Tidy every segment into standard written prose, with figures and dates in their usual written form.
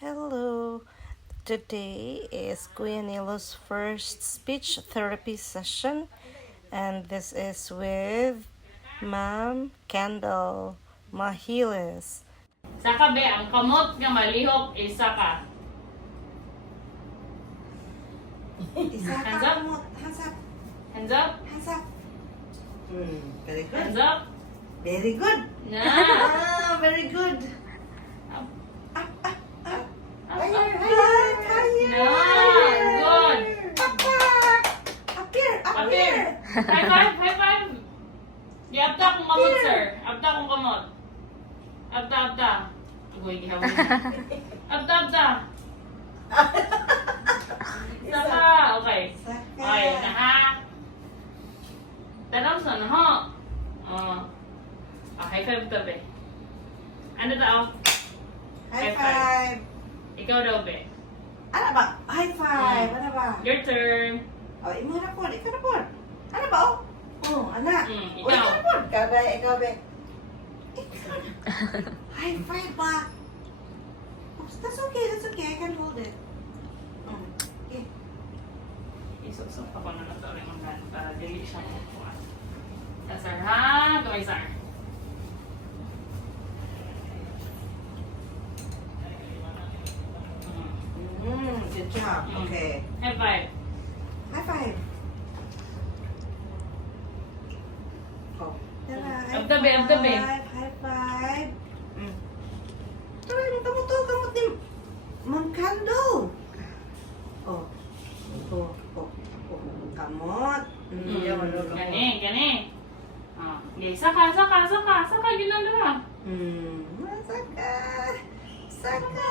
Hello. Today is Kuya Nilo's first speech therapy session, and this is with Ma'am Kendall Mahiles. Saka be, ang kamot nga malihok isa ka. Hands up. Hands up. Hands up. Hands up. Very good. Hands up. Very good. Na. Very good. Up. Up, up, up. Up. Higher, higher. Na. Good. Up here, up Up here. here. High five, high five. Abda kung kamot, sir. Abda kung kamot. Abda. Uy, gihawin na. Abda. Saka. Okay. Okay, na ha. Tanaw sa na ho. High five to be. Ano daw? High five. Ikaw daw be. Ano ba? High five. Ano ba? Your turn. Oh, imo na po. Ikaw na po. Ano ba? Oh, anak. Ikaw. Oh, ikaw na po. Ikaw ba? Ikaw ba? High five ba? Oops, that's okay. That's okay. I can hold it. Okay. Isusok ako na natoring ang gan para dili siya makuha. Sir ha? Kamay sir. Good job. Okay. High five. High five. Oh. Up the bed, up the bed. High five. Tara, kamu to, kamot ni Ma'am Kendall. Oh. Kamot. Gani. Okay, saka. Ginagawa. Saka.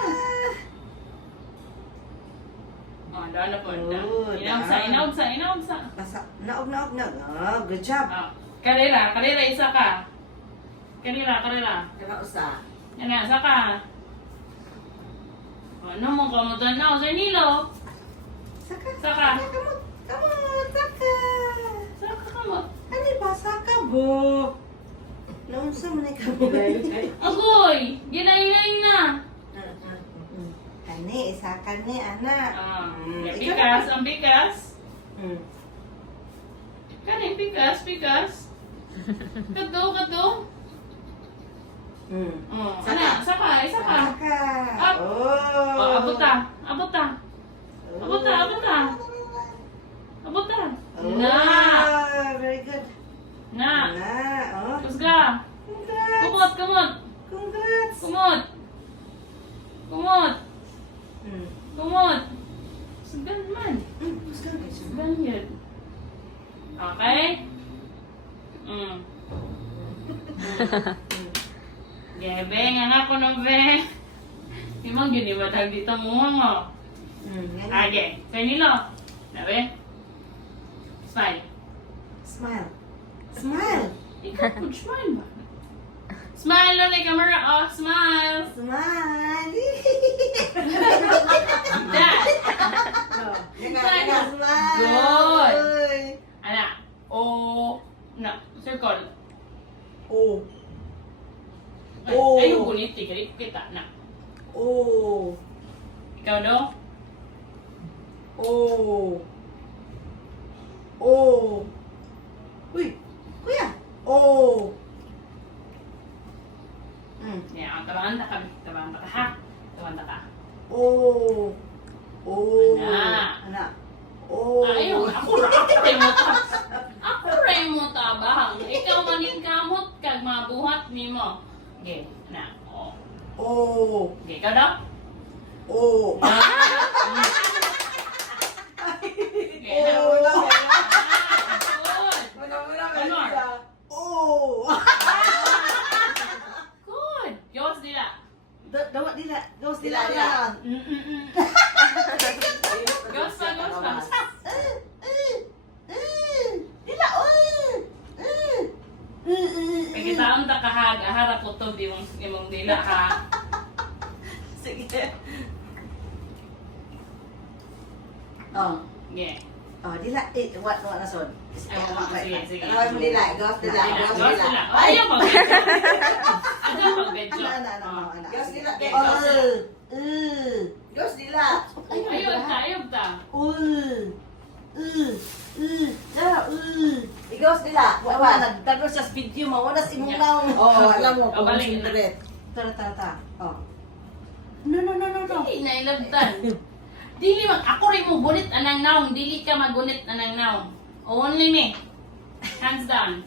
Doon na po. Good. Inaog sa. Basa, naog. Oh, good job. Karera, isa ka. Karera. Kaya usa. Yan saka. Ano mo kamutan na? Sir Nilo. Saka. Saka. Saka. Saka kamot. Ano ba? Saka bo. Naunsa mo na kamot. Agoy! Ginay na. Ani, saka ni, anak. Pikas, ang pikas. Kani, pikas. Kato. Saka. Isa ka. Saka. Up. Oh. Abot ta. Na. Very good. Na. Oh. Kusga. Congrats. Kumot. Congrats. Kumot. Sugan man. Gusto ka. Sugan yun. Okay? Gebe, nga ko no be. Imang ginibatag dito mo. Okay. Sir Nilo. Nabe? Smile. Smile. Ikaw could smile ba? Smile on the camera. Oh, smile. Smile. That. Smile. Good. Ana. Oh. Na. Circle. Oh. Ay, yung gunit. Kita na. Oh. Ikaw do? Oh. Oh. Uy. Kuya. Oh. Yeah, tabangan ta ka ha. Tabangan ta ka. Oh. Oh. Ana. Oh. Ayaw, ako rin mo tabang. Ikaw maning kamot kag mabuhat nimo. Okay, na. Oh. Oh. Okay, ikaw daw? Oh. Okay, na. Good. Oh. Good. Gawas dila. Dawat dila. Gawas dila. Gawas pa. Dila. Kaya kitaon ta kahag, harap ko to imong dila ha. Sige. Oh. Yeah. Oh, dila. What na son? Sige. Gawas dila. Gawas dila. Gawas dila. Ayaw mo. Ayaw mo, bedyo. Gawas dila. Gawas dila. Igos nila. Ayog ta. Igos nila. Wala, nagtagos sa video mo. Wala sa imong Yeah. naong. Oh, alam mo, Balik na. concentrate. Tara. Oh. No. Dili na ilabtan. Dili mag ako rin mo gunit anang naong, dili ka magunit anang naong. Only me. Hands down.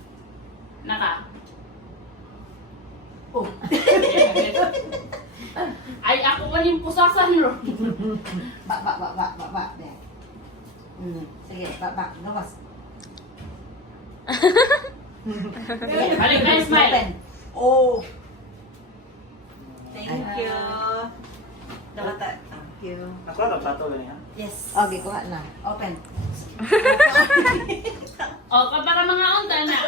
Naka. Oh. Ay ako man yung pusasan ro. Ba. Sige, ba. Gawas. Balik na yung smile. Open. Oh. Thank you. Dapat. Thank you. Ako lang plato ganyan. Yes. Okay, kuha na. Open. O, para mga unta na.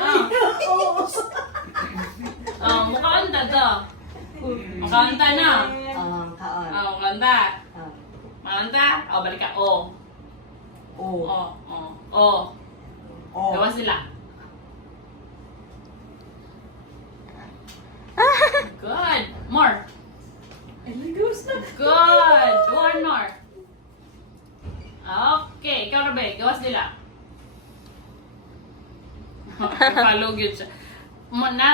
Mukha unta to. Mukha unta na. Kaon. Mukha unta. Ah. Mukha unta. Balik ka. O. Oh. Gawa sila. Good. More. Good. One more. Okay. Ikaw na ba? Gawas nila. Follow yun siya.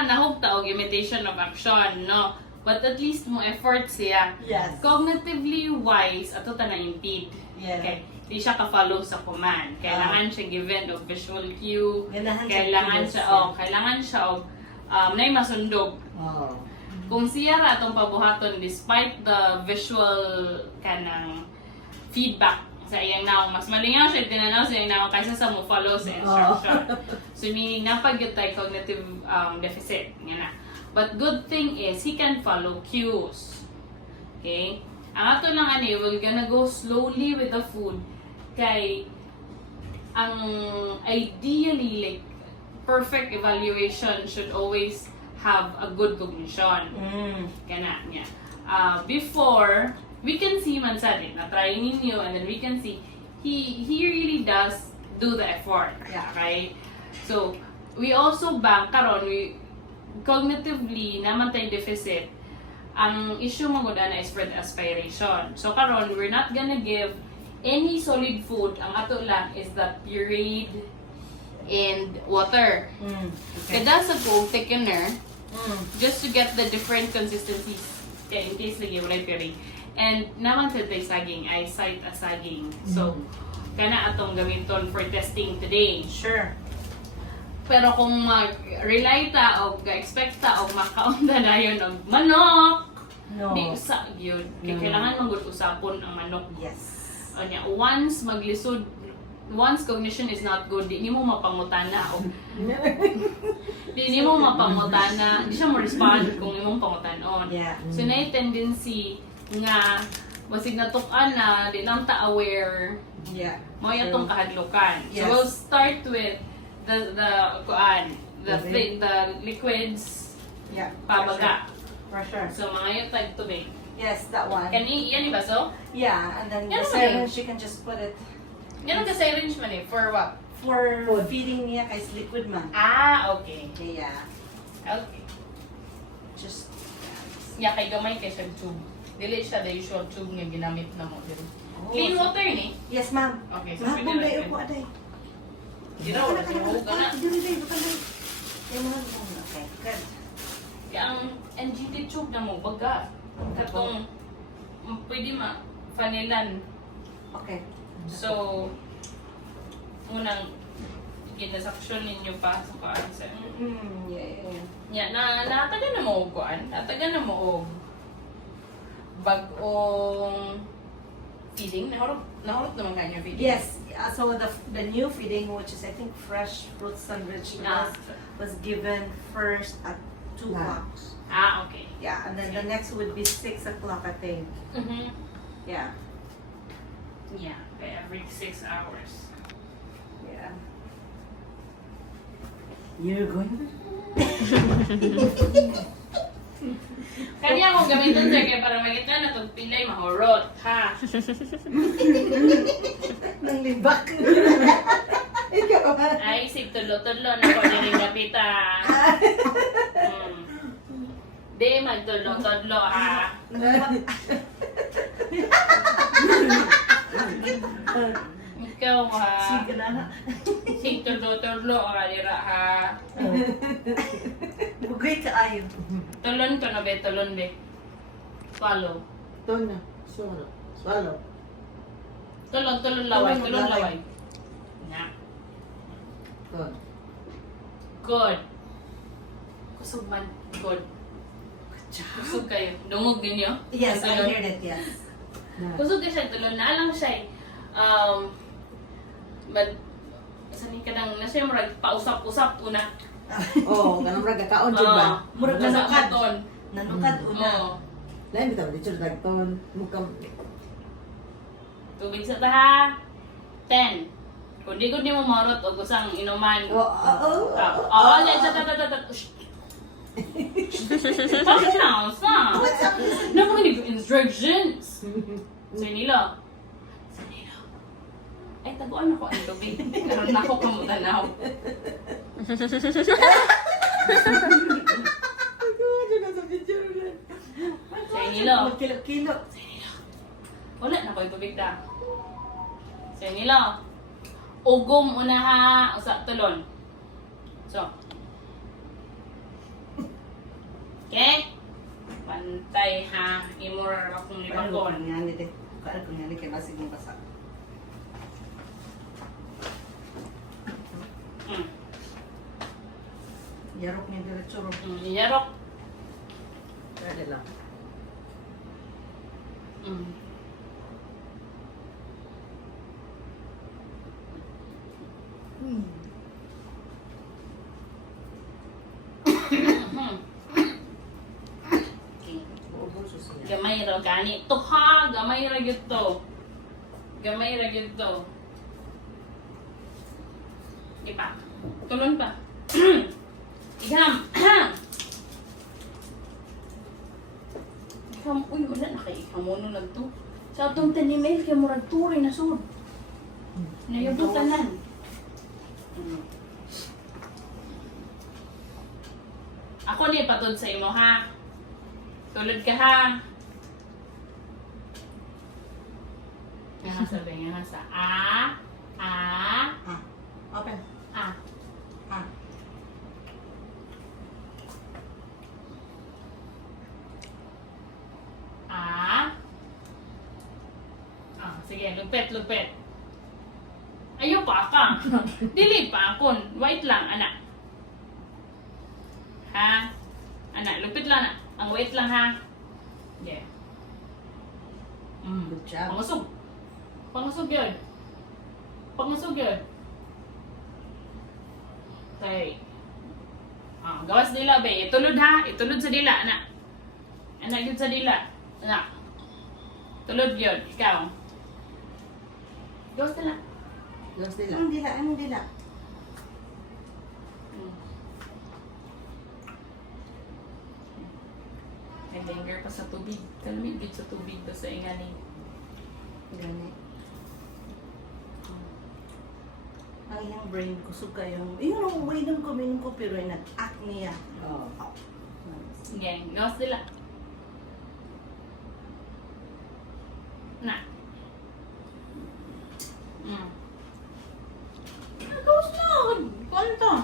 Nahugta og imitation of action, no? But at least mo effort siya. Yes. Cognitively wise, ato ta na-impede. Yeah. Okay. Di siya ka-follow sa command. Kailangan siya given of visual cue. Kailangan siya Kailangan siya og nay masundog. Oh. Kung siya ra atong pabuhaton despite the visual kanang feedback sa iyang naong, mas malingaw siya tinanaw sa iyang naong kaysa sa mo follow sa instruction. So meaning napagyud tay cognitive deficit nga na. But good thing is he can follow cues. Okay? Ang ato lang ani, we're gonna go slowly with the food kay ang ideally like perfect evaluation should always have a good cognition. Kana niya. Before, we can see man sa din, na-try ninyo, and then we can see, he really does do the effort. Yeah. Right? So, we also bank, karon we, cognitively, naman tayo deficit, ang issue mo na is for the aspiration. So, karon we're not gonna give any solid food. Ang ato lang is the pureed and water. Okay. Kada sa ko, thickener, just to get the different consistencies. Kaya in case lagi walay puree. And naman sa tayo saging, I cite a saging. So, kana atong gamiton for testing today. Sure. Pero kung mag-rely ta o ga-expect ta o makaunda na yun og manok, No. di usa yun. Kaya kailangan mag-usapon ang manok. Yes. O niya, once maglisod, once cognition is not good, di mo mapangutana o di mo mapangutana, di siya mo respond kung imong pangutanon. Yeah. So na tendency nga basig natukan na di lang ta aware Yeah. mo itong kahadlukan. So Yes. we'll start with the kuan, the liquids Yeah. pabaga. For sure. So mga yung tag tubig. Yes, that one. Yan iba so? Yeah, and then Yan the naman syringe, you can just put it Ganun ka syringe man eh, for what? for feeding niya kay liquid man. Okay. Yeah. Okay. Just Ya kay gamay kay siya tube. Dili siya the usual tube nga ginamit na mo diri. Oh, Clean water ni. Yes, ma'am. Okay, so Mahapon sige day na. ako aday. Ginaw na sinuhugan na. Dili, bukan day. Yan mahal mo. Okay, good. Ang NGT tube na mo baga. Katong pwede fanilan. Okay. So unang ginasaksyon ninyo pa sa kuan sa Yeah. nya nataga na mo og kuan, nataga na mo og bag-ong feeding, nahurot naman kanya feeding. Yes. So the new feeding, which is I think fresh fruits and vegetables, was given first at 2 o'clock. Okay. Yeah, and then the next would be 6 o'clock, I think. Yeah. Yeah, every 6 hours. Yeah. You're going Kanya akong gamitin sir kaya para makita na itong pilay mahurot, ha? Nang libak. Ikaw ba? Ay, sig tulo-tulo na ko din napita. Di magtulo-tulo, ha? Ikaw ha. Sige na na. Sig turlo-turlo o dira ha. Bugay ka ayon. Tulon ka na be, tulon be. Follow. Tuna. Swallow. Swallow. Tulon laway, Tulon tulon laway. laway. Na. Good. Good. Kusog man. Good. Kusog kayo. Dungog ninyo? Yes, I Tulon. heard it, yes. Na. Kusog kayo siya, tulon. Naalang siya sani ka nang nasa yung murag pausap-usap una. Oh, kanang raga kaon jud ba? Murag nasa nanukad. katon. Nanukad una. Oo. Lain bitaw dito dagton mukam. Tubig sa taha. 10. Kung di ko di mo marot o gusang inuman. Oo, let's Bakit na? Sa? Naman ko instructions. Sa nila. Sa nila. Ay, taguan ako ang tubig. Karoon na ako kamutanaw. Sa nila. Kilo-kilo. Wala na ko yung tubig da. Sa nila. Ugom una ha. Usa tulon. So. Okay? Pantay ha. Imura akong Paano ko libakon. nangyari din? Paano ko nangyari kay Masig mong basa? Yarok niya diretso ro. Yarok. Dali lang. Okay. Ubos siya. Gamay ra gani. To ha. Gamay ra gyud to. Gamay ra gyud to. Ipa. Tulon pa. Iham. Iham. Uy, wala na kay iham mo lang to. Sa atong tanimel kay murag turay na sud. Nayubutan nan. Ako ni patod sa imo ha. Tulad ka ha. Nga sabi nga sa a. Open. A. Ah. Sige, lupet. Ayaw pa ka. Dili pa akon. Wait lang, anak. Ha? Anak, lupit lang na. Ang wait lang ha. Yeah. Good job. Pangusog. Pangusog yun. Pangusog yun. Okay. Gawas dila, be. Itulod ha. Itulod sa dila, anak. Anak yun sa dila. Anak. Tulod yun. Ikaw. Gawas dila. Los nila. Anong dila? May linger pa sa tubig. Kalamig sa tubig to sa ingani. Gani. Ang iyang brain kusog kayong, yun ang uminom ko pero ay nag-acne ah. Oh. Sige, gawas nila. Na. Gawas na. Kuan to.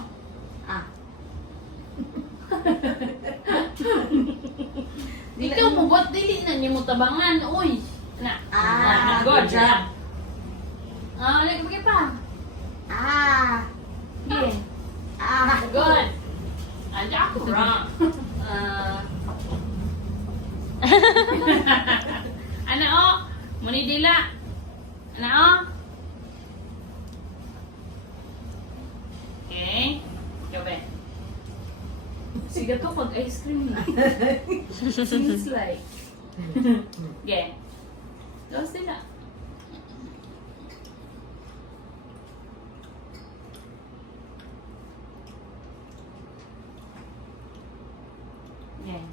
Ikaw mo, ba't dili na niyo mo tabangan? Uy! Na. Good job. Lagi pa. Ah. Sige. Ah. Good. Andiyan ako ra. Ano o? Muni dila. Ano o? Okay. Gabi. Sige to pag ice cream na. Seems like. Okay. Tapos dila. Yeah.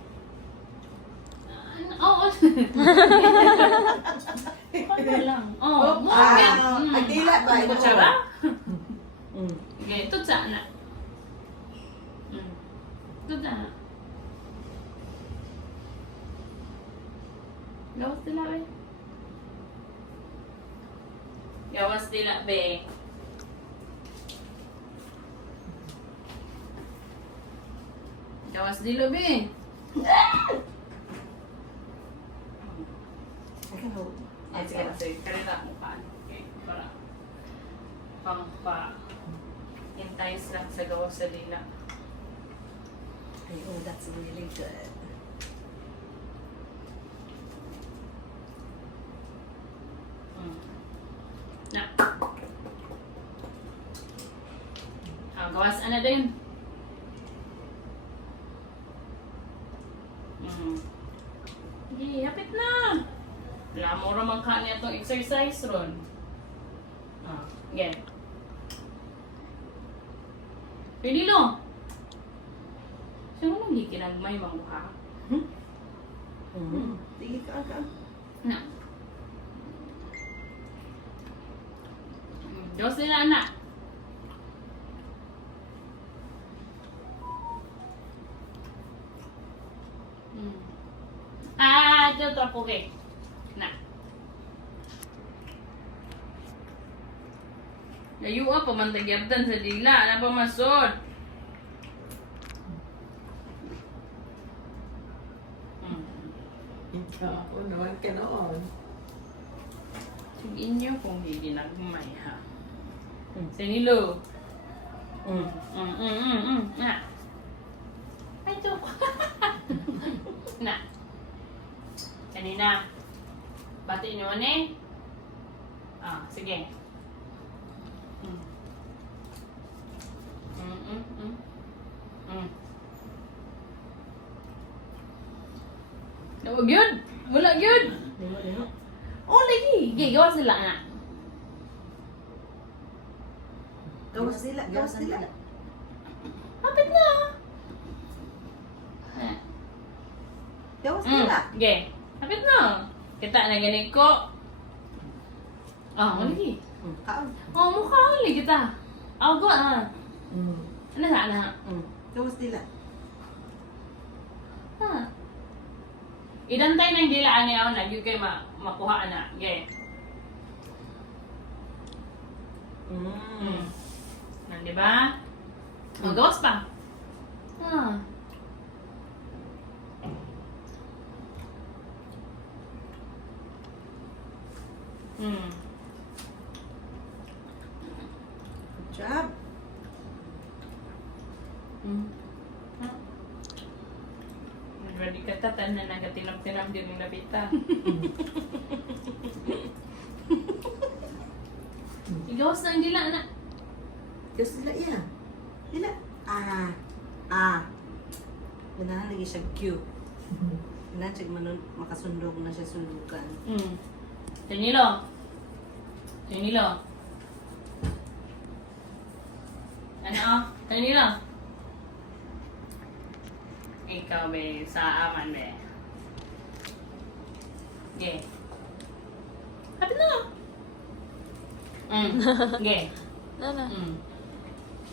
Oo. Paano lang? Oh, movement. Ay, dila ba? Ito siya ba? Mm. Okay, ito sa na. Ito sa na. Gawas nila eh. Gawas dila, be. Gawas dila, be. I can hold. Ay, sige na, sige. Kalita mo pa. Okay, para entice lang sa gawas sa dila. Ay, oh, that's really good. Na. Gawas ana din. Sige, hapit na. Wala mo ramang ka niya itong exercise ron. Again. Pinilo. Siya mo nang gikinagmay mamuha. Sige ka. Na. Diyos nila, anak. Ito trapo kay. Na. Layo pa mantagyartan sa dila. Ano pa masod? Ikaw naman ka noon. Sige niyo kung hindi nagmay ha. Sinilo. Na. Ay, ito. Na. Kanina. Bati nyo eh. Sige. Huwag yun. Wala yun. Lino. Oh, lagi. Okay, gawa sila na. Gawas nila. Hapit na. Gawas nila. Okay. Hapit na. Kita na ganit ko. Lagi. Kaon. Mukha ulit kita. Go na. Ano sana? Gawas nila. Idantay ng dilaan niya ako na yung kayo makuha na. Okay. Diba? Gawas pa. Good job. Ready ka tatan na nagatinam-tinam din yung napita. Igawas na ang dila, anak. Gawas nila iya. Nila. Ganahan lagi siya cute. Ganahan siya makasundog na siya sundukan. Danilo. Ano? Danilo. Ikaw, be, sa aman, be. Okay. Hapit na. Okay. Nana.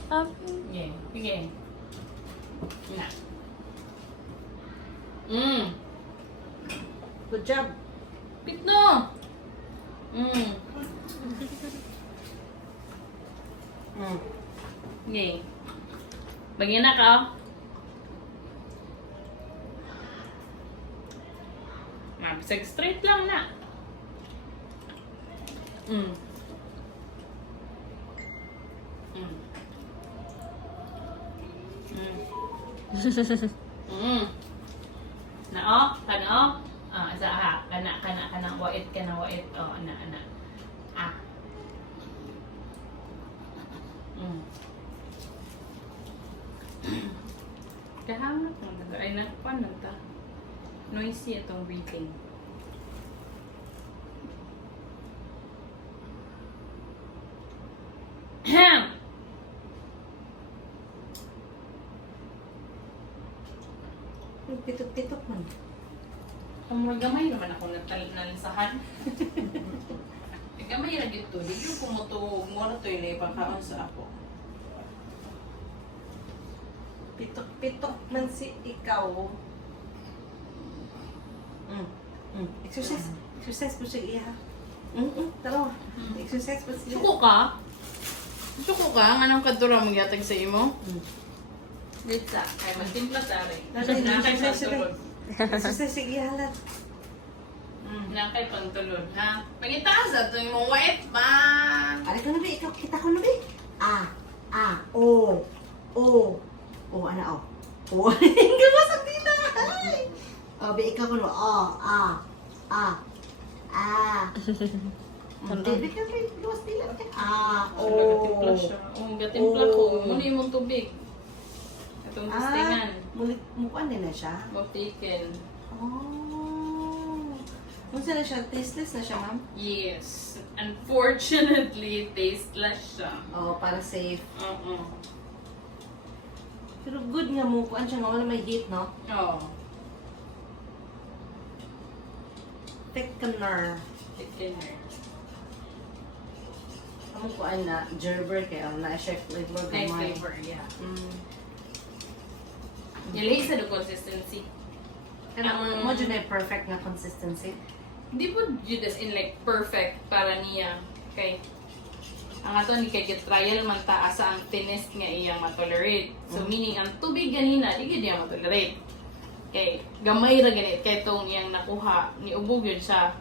Okay. Sige. Na. Good job. Pitno. Okay. Bagyan na ka. Bisag straight lang na. Na kana asa ha kana wait ana. Kahanap mo ay nagpan ta. Noisy itong breathing. Pitok-pitok man. Kung gamay naman ako nalisahan. Gamay na dito. Di yung kumuto, mura to yun pagkaon sa ako. Pitok-pitok man si ikaw. Exercise. Exercise po siya iya. Tara. Exercise pa sila. Suko ka? Suko ka? Anong kadura mong yatag sa imo? Dita. Ay, magtimpla tari. Exercise sila. Exercise, sige, halat. Nakay pantulod, ha? Pagitaas na ito yung white ba? Alay ka na, Bi. Ikaw, kita ko na, Bi. O. O, ana, o. O, hindi ba sa dila? O, Bi, ikaw ko na. Hindi, Bi, ka, Bi. Luwas dila. O. Nagatimpla siya. Gatimpla ko. Muna yung tubig. Itong testingan. Mukha din na siya. Matikin. Kung saan na siya? Tasteless na siya, ma'am? Yes. Unfortunately, tasteless siya. Para safe. Oo. Pero good nga mo. Kuan siya nga, wala may heat, no? Oo. Thickener. Thickener. Ang kuan na, gerber kaya na siya flavor Nice gamay. flavor, yeah. Yali sa the consistency. Kanang mo dyan na yung perfect na consistency. Hindi po Judas in like perfect para niya. Okay. Ang ato ni kay trial man ta asa ang thinnest nga iyang matolerate. So meaning ang tubig ganina di gid niya matolerate. Okay, gamay ra ganit kay tong iyang nakuha ni ubog yun siya.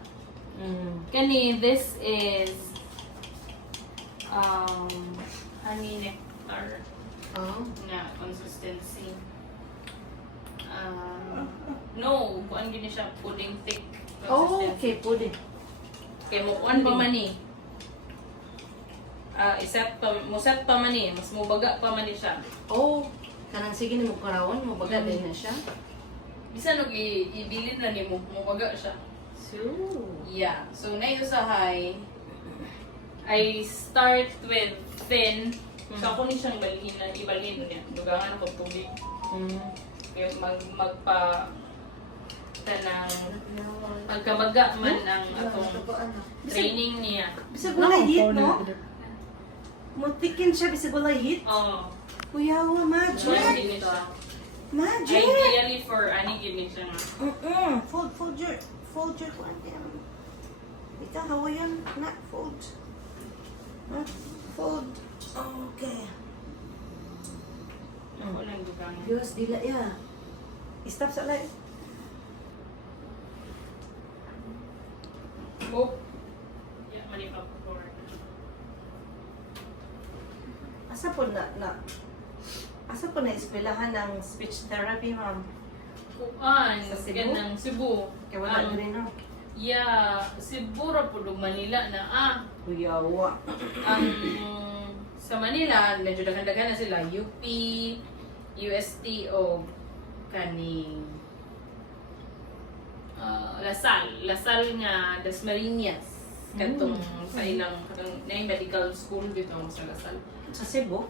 Kani this is honey nectar na consistency. No, kuan gini siya pudding thick consistency. Okay, pudding. Kay mo kuan pa man ni. Set pa man ni, mas mubaga pa man ni siya. Kanang sige ni mo karawon, mo baga din na siya. Bisan og ibilin na nimo, mubaga siya. So, Yeah. So na sa high, I start with thin. So ako ni siyang ibalhin niya. Dugangan ako tubig. Kaya magpa tanang magkabaga man ang atong training niya. bisag wala heat, no? Mutikin siya, bisag wala heat. Oo. Kuyawa, Join magic! din siya. Magic! Ideally for ani gini siya nga. Fold your kuan yan. Ika, Hawaiian, not fold. Fold. Okay. Ako lang dugangan. Diyos, dila ya. Stop sa live. Oh. Yeah, mali pa po. Asa po asa po na eskwelahan ng speech therapy, ma'am? Kuan, Sa Cebu? ganang Cebu. Kaya wala rin, no? Yeah, Cebu ra po Manila na Kuyawa. sa Manila, medyo dagan-dagan na sila. UP, UST o kaning Lasal nga Dasmariñas. Katong sa ilang na yung medical school dito sa Lasal. Sa Cebu?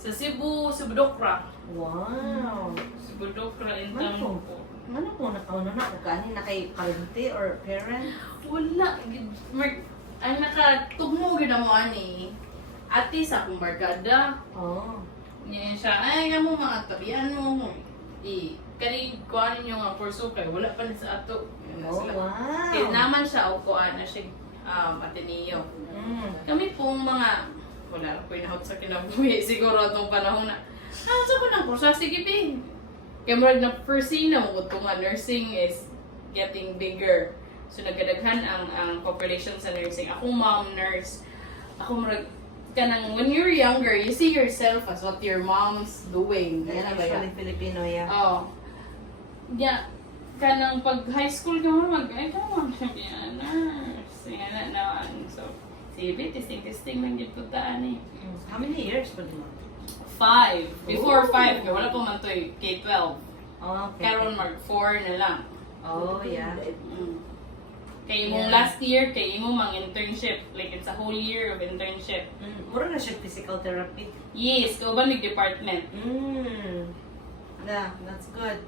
Sa Cebu, Subdokra. Wow. Subdokra in Ano po? Tampo. Ano po nakauna na? Kani na kay parente or parent? Wala. Ang nakatugmo gid mo ani. Ate sa akong barkada. Niya siya, ay nga mo mga tabian mo. Kani kuan ninyo nga kurso kay wala pa ni sa ato. Wow. Kaya naman siya o kuan na siya Ateneo. Kami pong mga wala ko inahot sa kinabuhi siguro atong panahon na. Sa ko ng kurso sige pi. Kaya murag na foresee na mo kung nga nursing is getting bigger. So nagkadaghan ang population sa nursing. Ako mom nurse. Ako murag kanang when you're younger, you see yourself as what your mom's doing. Yan ba yan? Usually Filipino, yeah. Yeah. Kanang pag high school ka mo ay ka mo siya nurse. Yan na. So, sige, testing lang yung putaan eh. How many years pa din? 5. Before Ooh. 5, wala pa man to K-12. Okay. Karon mag 4 na lang. Yeah. Kay imong last year, kay imong mang internship. Like, it's a whole year of internship. Mura na siya physical therapy. Yes, kauban may department. Yeah, that's good.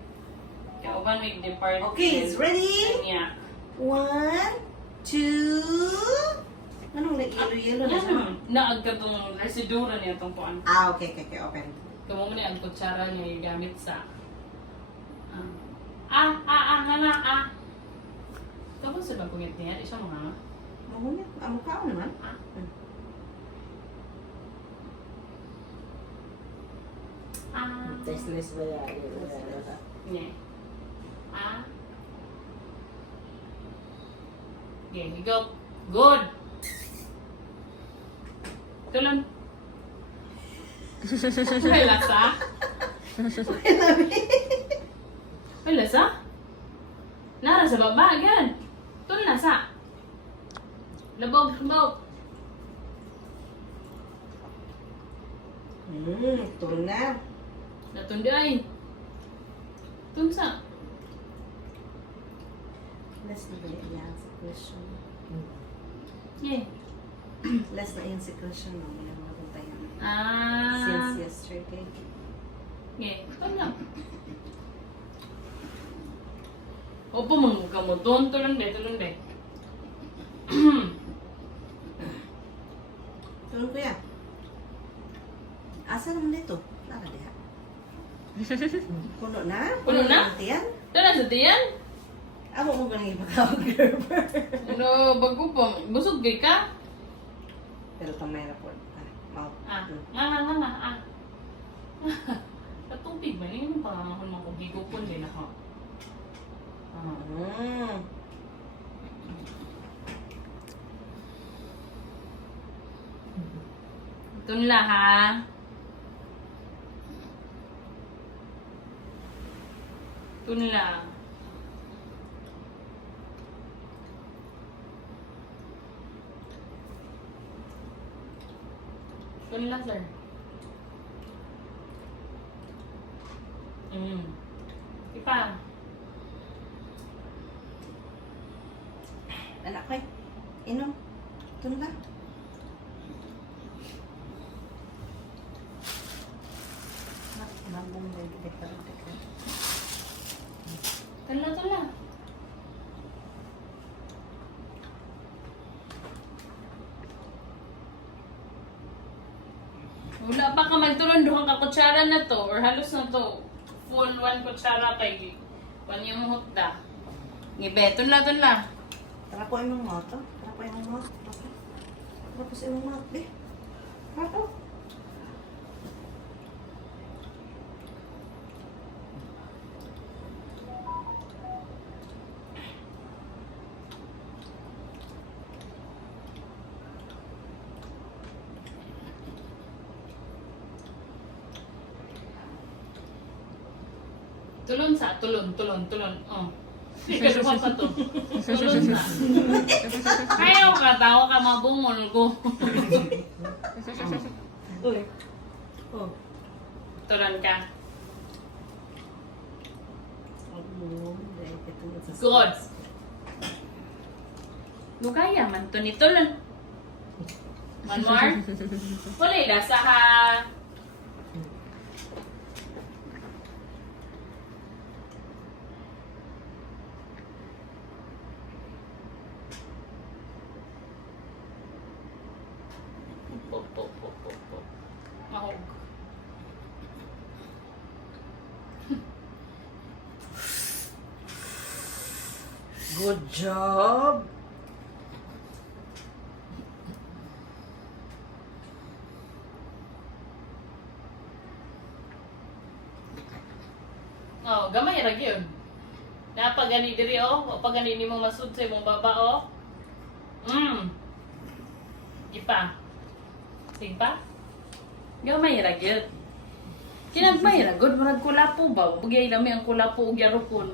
Kauban may department. Okay, it's ready? Yeah. 1, 2... Anong yellow na siya? Naag ka itong residura niya itong kuan. Okay, open. Kamo mo na ang kutsara niya gamit sa... Tapos sa bagungit niya, di siya mga... Mahunit. Amo ka naman. Tasteless ba yan? Yeah. Okay, you go. Good. Tulon. May lasa? May lasa? Nara sa baba, gan. Tulon lasa. Labog, labog. Tulong na. Natundi ay. Tunsa. Less na ba yan sa question? Yeah. Less na yan sa question, no? May mga puntayan. Ah. Since yesterday. Yeah. Tulon lang. Opo, mangga mo doon. Tulon de, tulon de. Tulong ko yan. Asa naman dito? Nara diha. Puno na? Puno na? Tiyan? Tulon na sa tiyan? Ako mo ba nang ipagkawag, Gerber? Ano, bago pa. Busog gay ka? Pero kamay na po. Mouth. Ah, nga. Katubig ba? Yung pangamahon mga kugigupon din ako. Tunla ha. Tunla. Tunla, sir. Ipa. Anak ko, inom. Tulong na. Mabong na yung parang teka. Tunla. Wala pa ka magtulon, duhang ka kutsara na to, or halos na to. Full 1 kutsara kay yung hutda. Ngibe, tunla. Tara po imong mouth, oh. Tara po imong mouth. Tara po sa imong mouth, be. Tara po. Tulon. Oh. Ikaw pa to. Tulon na. Kaya ka, tao ka mabungol ko. Uy. Oh. Tulon ka. Good. Good. Lugaya man to ni tulon. One more. Wala lasa ha. Mahog. Good job. Oh, gamay ra gyud. Napagani diri oh, o pagani nimo masud sa imong baba oh. Ipa. Sige pa. Gamay ra gyud. Kinagmay ra gud murag kulapo ba? Bugay lami ang kulapo ug yarupon.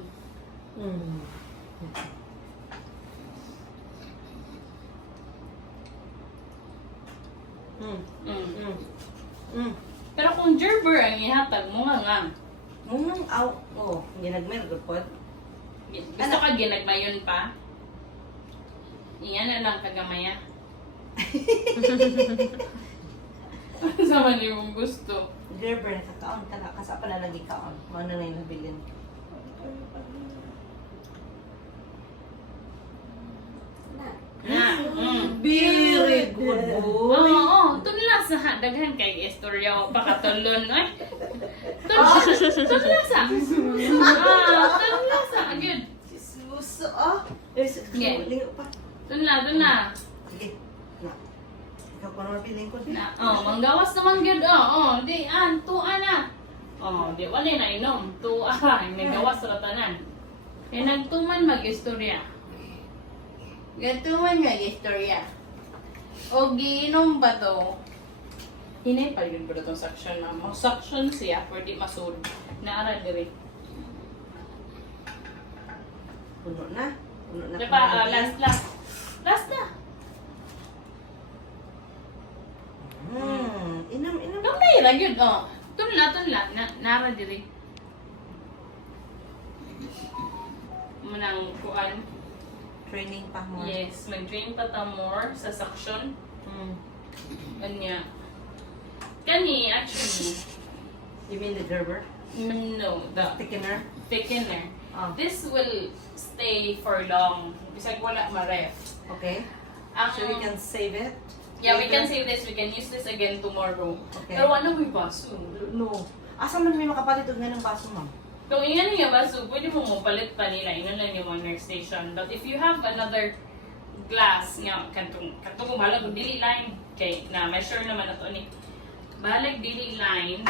Pero kung gerber ang ihatag mo nga. Mungang aw. Oh, ginagmay good pod. Gusto ka ginagmayon pa? Iyan na lang kagamaya. Ano sa man yung gusto? Gerber, nakakaon ka na. Kasa pa na lagi kaon. Ano na yung nabilin. Very good boy. Oo, tunla sa daghan kay istorya pakatulon ay. Tunla sa. Tunla sa agad. Jesus, ah. Yeah. Lingo pa. Tunla. Sige. Na. Ikaw pa naman piling ko. Na, manggawas naman gyud. Di tuan na. Di wala na inom. Tua may gawas sa tanan. Eh nagtuman mag-istorya. Gatuman mag-istorya. O giinom ba to? Hinay pa yun ba itong suction na mo? Suction siya, pwede masud. Naara diri. Puno na. Puno na. Diba, last na. Inom. Gamay ra gyud. Tunla. Naara diri. Manang kuan. Training pa mo. Yes, mag-drain pa ta more sa suction. Kanya. Kani, actually, You mean the gerber? no, the Thickener? thickener. Oh. This will stay for long. Bisag wala ma-ref. Okay. Ang, So we can save it? yeah, we can later? save this. We can use this again tomorrow. Okay. Pero ano may baso? No. Asa man may makapalit og ng baso, ma'am? Kung iyan yung baso, pwede mo mapalit pa nila. Inon lang yung mga nurse station. But if you have another glass, nga, kantong balag dili line, kay na measure naman na to ni balag dili line,